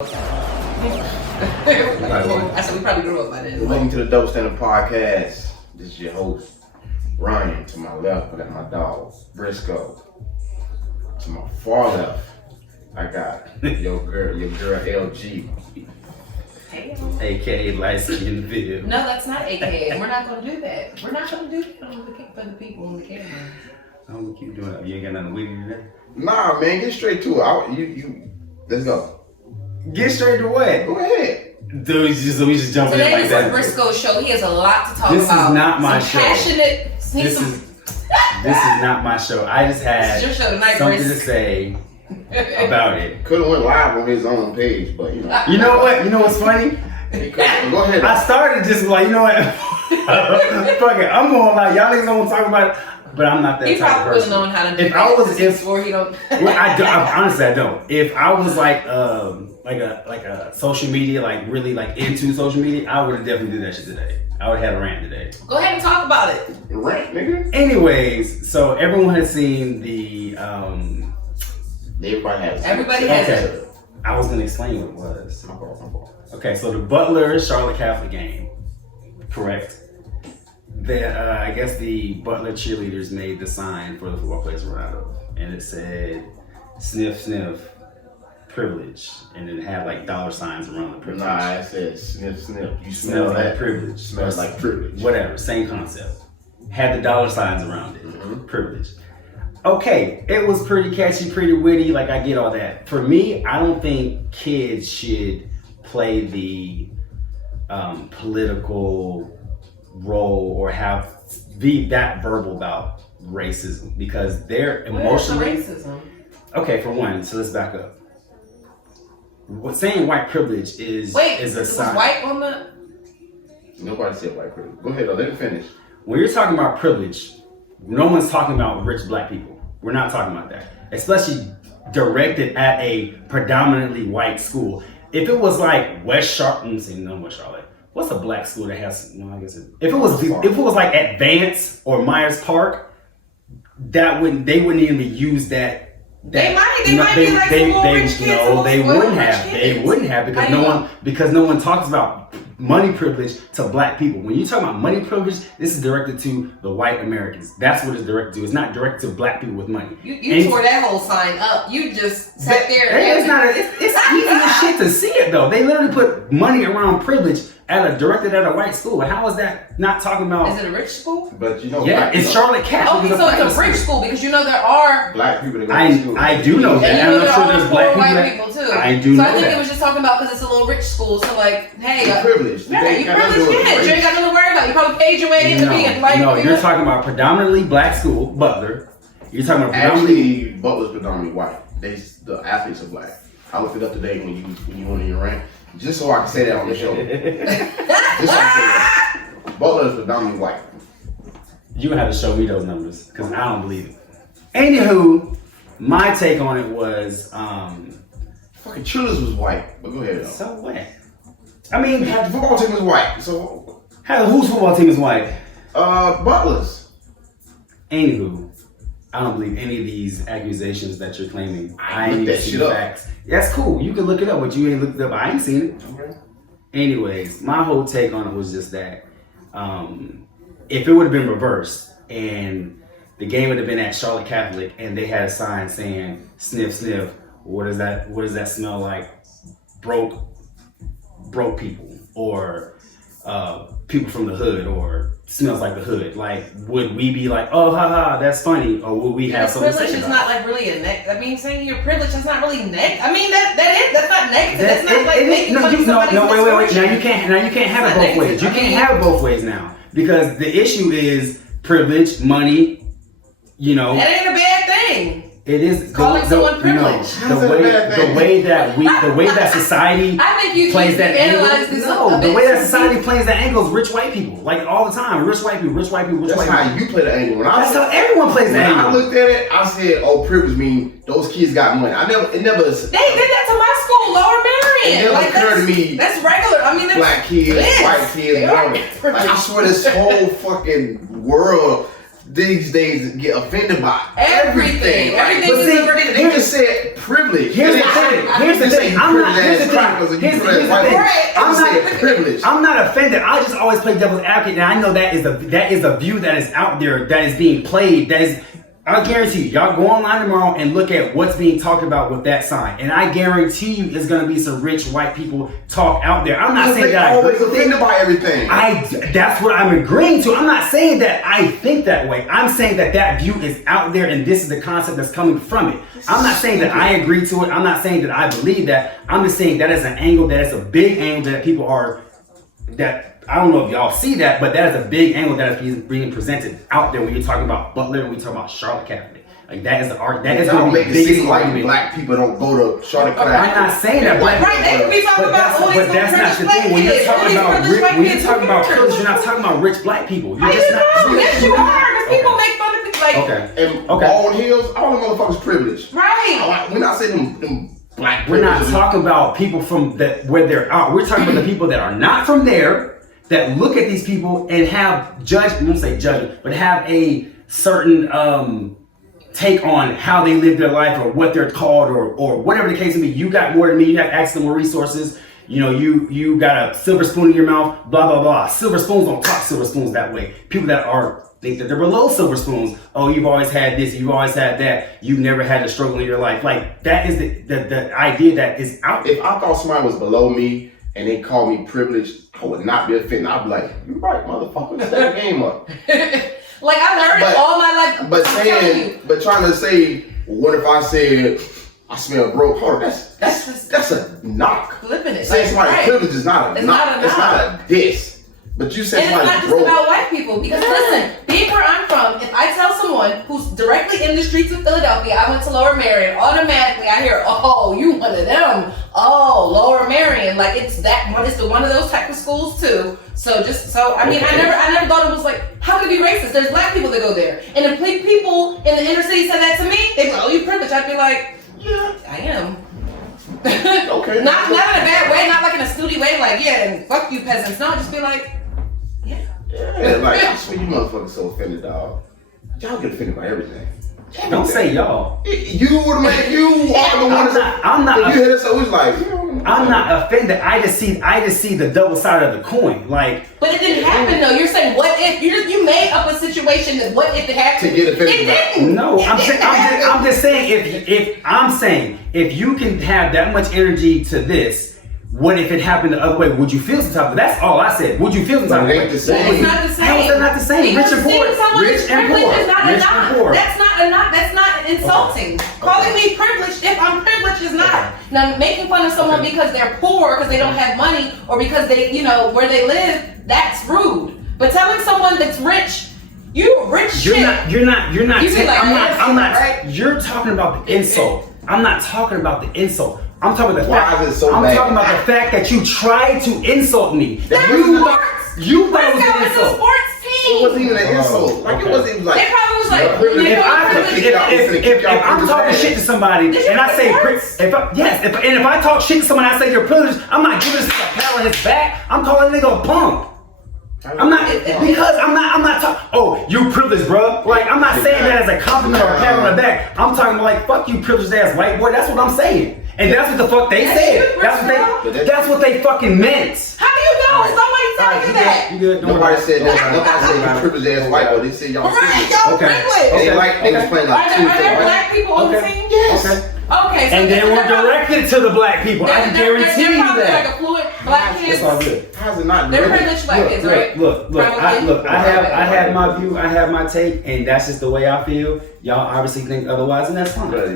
I said we probably grew up by then. Welcome to the Dope Standard Podcast. This is your host, Ryan. To my left, I got my dog, Briscoe. To my far left, I got your girl LG. Hey, AKA light skin video. no, that's not AKA. We're not going to do that. We're not going to do that for the people on the camera. I'm gonna keep doing it. You ain't got nothing with you today? Nah, man, get straight to it. Let's go. Get straight to what? Go ahead. Dude, we just jump in Today like is that. Briscoe's show. He has a lot to talk This is about. not my some show. Passionate. This is not my show. I just had This is your show tonight, something Brisk. to say about it. Could have went live on his own page, but you know. You know what? You know what's funny? Go ahead. I started just like, you know what? Fuck it. I'm going like, y'all niggas don't want to talk about it, but I'm not that He type of probably person. wouldn't know how to do If that. I was, before he don't. Honestly, I don't. If I was like a social media, like really like into social media, I would have definitely did that shit today. I would have had a rant today. Go ahead and talk about it. Rant, nigga. Anyways, so everyone has seen the. Everybody has it. Everybody has Okay, I was gonna explain what it was. My fault. Okay, so the Butler Charlotte Catholic game, correct? I guess the Butler cheerleaders made the sign for the football players to run out of, and it said "sniff sniff privilege," and it had like dollar signs around the privilege. Nah, it said sniff sniff. You Smell smell like that privilege. Smells like privilege. Whatever, same concept. Had the dollar signs around it. Mhm. Privilege. Okay, it was pretty catchy, pretty witty. Like I get all that. For me, I don't think kids should play the political role or be that verbal about racism because they're emotionally. Where's the racism? Okay, for one, so let's back up. What saying white privilege is Wait, is a was sign. white on the? Nobody said white privilege. Go ahead, though. Let me finish. When you're talking about privilege, no one's talking about rich black people. We're not talking about that. Especially directed at a predominantly white school. If it was like West Charlotte, I'm saying no West Charlotte. What's a black school that has? No, I guess if it was like Advance or Myers Park, they wouldn't even use that. They might be like some little rich kids. No, they little wouldn't rich have. kids. They wouldn't have because no one talks about money privilege to black people. When you talk about money privilege, this is directed to the white Americans. That's what it's directed to. It's not directed to black people with money. You tore that whole sign up. You just sat there. It's easy as shit to see it though. They literally put money around privilege directed at a white school. How is that not talking about? Is it a rich school? But you know, Yeah, black it's people- Charlotte Catholic. Okay, so it's a rich school because you know there are. Black people that go to school. I do know that. And you And know I'm there sure are there's black poor people. white people too. I do so know I think that. it was just talking about because it's a little rich school. So like, hey, privilege. yeah, you privileged kids. You ain't got nothing to worry about. You probably paid your way into being white. No, you're talking about predominantly black school, Butler. You're talking about predominantly. Actually, Butler's predominantly white. The athletes are black. I looked it up today when you went in your rank, just so I can say that on the show. Just so I can say that. Butler is predominantly white. You gonna have to show me those numbers because I don't believe it. Anywho, my take on it was, Fucking Chillers was white, but go ahead though. so what? I mean, The football team was white, so whose football team is white? Butler's. Anywho, I don't believe any of these accusations that you're claiming. I ain't looked that even seen shit the up. facts. That's cool. You can look it up, but you ain't looked it up. I ain't seen it. Okay. Anyways, my whole take on it was just that if it would have been reversed and the game would have been at Charlotte Catholic and they had a sign saying "sniff sniff," what does that smell like? Broke people or people from the hood or smells like the hood. Like, would we be like, oh, haha, that's funny, or would we have something to privilege say is about not like really a negative. I mean, saying you're privileged, that's not really negative. I mean, that's not negative. That's not like making fun of somebody's wait. Now misfortune. you can't have it It's not both ways. You negative. can't have it both ways now because the issue is privilege, money. You know, That ain't a bad thing. it is Calling someone privileged. How's that a bad thing? the way that society I think you plays that analyze angle. this No, a the bit way that too society deep. plays that angle is rich white people, like all the time. Rich white people. That's White how people. you play the angle. That's how everyone plays When that I angle. looked at it, I said, "Oh, privilege mean those kids got money." It never They did that to my school, Lower Marion. It never Like, occurred to me. That's regular. I mean, that's black kids, Yes. white kids, They are whatever. Like, I privileged. swear this whole fucking world these days get offended by Everything. Like, Everything but is see, already they just said privilege. Here's They the didn't thing. say- Here's the they thing. say I'm not. privilege Here's the as thing. crackers and you Here's privilege the white thing. people. Right. I'm They not. said privilege. I'm not offended. I just always play devil's advocate, and I know that is a view that is out there that is being played. That is, I guarantee you, y'all go online tomorrow and look at what's being talked about with that sign, and I guarantee you, it's gonna be some rich white people talk out there. I'm not saying They that I always agree with it. offended by everything. That's what I'm agreeing to. I'm not saying that I think that way. I'm saying that view is out there and this is the concept that's coming from it. I'm not saying that I agree to it. I'm not saying that I believe that. I'm just saying that is an angle, that is a big angle that people are, that I don't know if y'all see that, but that is a big angle that is being presented out there when you're talking about Butler and we talk about Charlotte Catholic. Like that is the art. That is Y'all going to be make the it biggest seem like argument. black people don't go to Charlotte Catholic. I'm not saying that, White but Right, they could be talking but about all these but that's not the privileged thing. When you're black talking kids, about all these privileged when you're white talking about kids, privilege, you're not talking about rich black people. You're How just you not. know? Yes, you are. Because people Okay. make fun of people. Like, Okay. And Okay. Baldwin Hills, all the motherfuckers privileged. right. We're not saying them black We're not privileged. talking about people from that where they're out. We're talking about the people that are not from there that look at these people and have I won't say judgment, but have a certain take on how they live their life or what they're called or whatever the case may be. You got more than me. You have access to more resources. You know, you got a silver spoon in your mouth. Blah blah blah. Silver spoons don't talk silver spoons that way. People that think that they're below silver spoons. Oh, you've always had this. You've always had that. You've never had a struggle in your life. Like that is the idea that is out there. If I thought somebody was below me and they called me privileged, I would not be offended. I'd be like, "You're right, motherfucker. Step the game up." Like I learned But- it all my life. But I'm telling you. but trying to say, what if I said I smell broke? Hold on, that's a knock. Flipping it. Saying somebody right. privilege is not a It's knock. not a It's knock. not a diss. But you said And it's not somebody just broke. about white people. Because listen, being where I'm from, if I tell someone who's directly in the streets of Philadelphia, I went to Lower Marion, automatically I hear, oh, you one of them. Oh, Lower Marion. Like it's one of those type of schools too. I mean, Okay. I never thought it was like, how could it be racist? There's black people that go there. And if people in the inner city said that to me, they'd be like, oh, you privileged. I'd be like, yeah, I am. Okay. Not in a bad way, not like in a snooty way, like, yeah, and fuck you peasants. No, just be like, Yeah, like I swear you motherfuckers so offended, dog. Y'all get offended by everything. Don't say y'all. You would make you are the ones that I'm not. if you hit us, so it's like I'm not offended. I just see the double side of the coin. Like, but it didn't happen though. You're saying what if? You made up a situation that what if it happened? To get offended It by. didn't. no, I'm It just saying if you can have that much energy to this, what if it happened the other way? Would you feel some type of? That's all I said. Would you feel some type of But it way? ain't the same. It's not the same. How is that not the same? Because Rich and poor. seeing someone Rich as and privileged poor. is not a Rich knock. and poor. That's not a knock. That's not insulting. Calling me privileged if I'm privileged is not. Now making fun of someone because they're poor, because they don't have money, or because they, where they live, that's rude. But telling someone that's rich, you rich shit. You're not. You be like, I'm not. right? You're talking about the insult. I'm not talking about the insult. I'm talking about the Why fact. is it so I'm bad? talking about the fact that you tried to insult me. They're You sports. you thought it was Frisco an is a insult. sports team. It wasn't even an insult. Like okay. it wasn't even like. They probably was like, You're privileged. you know, If I'm talking shit to somebody Did you and I say reports? if I talk shit to somebody and I say you're privileged, I'm not giving this a pat on his back. I'm calling a nigga a punk. I'm not because I'm not talking. Oh, you privileged, bro. Like I'm not saying that as a compliment or a pat on the back. I'm talking about like fuck you, privileged ass white boy. That's what I'm saying, and that's what the fuck they said. That's what they fucking meant. How do you know? Somebody tell you that. You good? Don't Nobody worry. said that. Nobody said you privileged ass white boy. They said y'all Right, privileged. y'all Okay. privileged. And they like niggas playing like Are there black people on the Okay. team? Yes. Okay. Okay, so And they they're were directed to the black people. I can guarantee they're you probably that. like affluent black kids. It's all good. How's it not They're privileged? privileged black kids, right? Look. Probably. I have my view. I have my take, and that's just the way I feel. Y'all obviously think otherwise, and that's fine. But